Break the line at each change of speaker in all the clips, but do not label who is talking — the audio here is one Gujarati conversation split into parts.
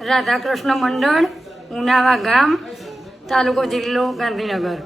રાધાકૃષ્ણ મંડળ ઉનાવા ગામ તાલુકો જિલ્લો ગાંધીનગર.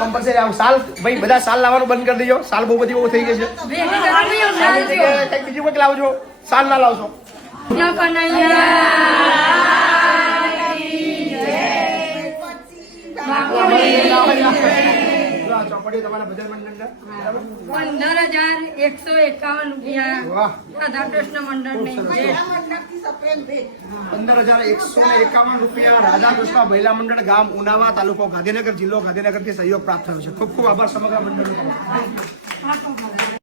કમ્પલસરી આવું. સાલ ભાઈ બધા સાલ લાવવાનું બંધ કરી દેજો. સાલ બહુ બધી બહુ થઈ ગઈ છે. કંઈક બીજું કંઈક લાવજો. સાલ ના લાવશો. આ
પંદર હજાર એકસો એકાવન રૂપિયા.
વાહ.
રાધાકૃષ્ણ મંડળ
પંદર હજાર એકસો એકાવન રૂપિયા રાધાકૃષ્ણ મહિલા મંડળ ગામ ઉનાવા તાલુકો ગાંધીનગર જિલ્લો ગાંધીનગરથી સહયોગ પ્રાપ્ત થયો છે. ખૂબ ખૂબ આભાર સમગ્ર મંડળ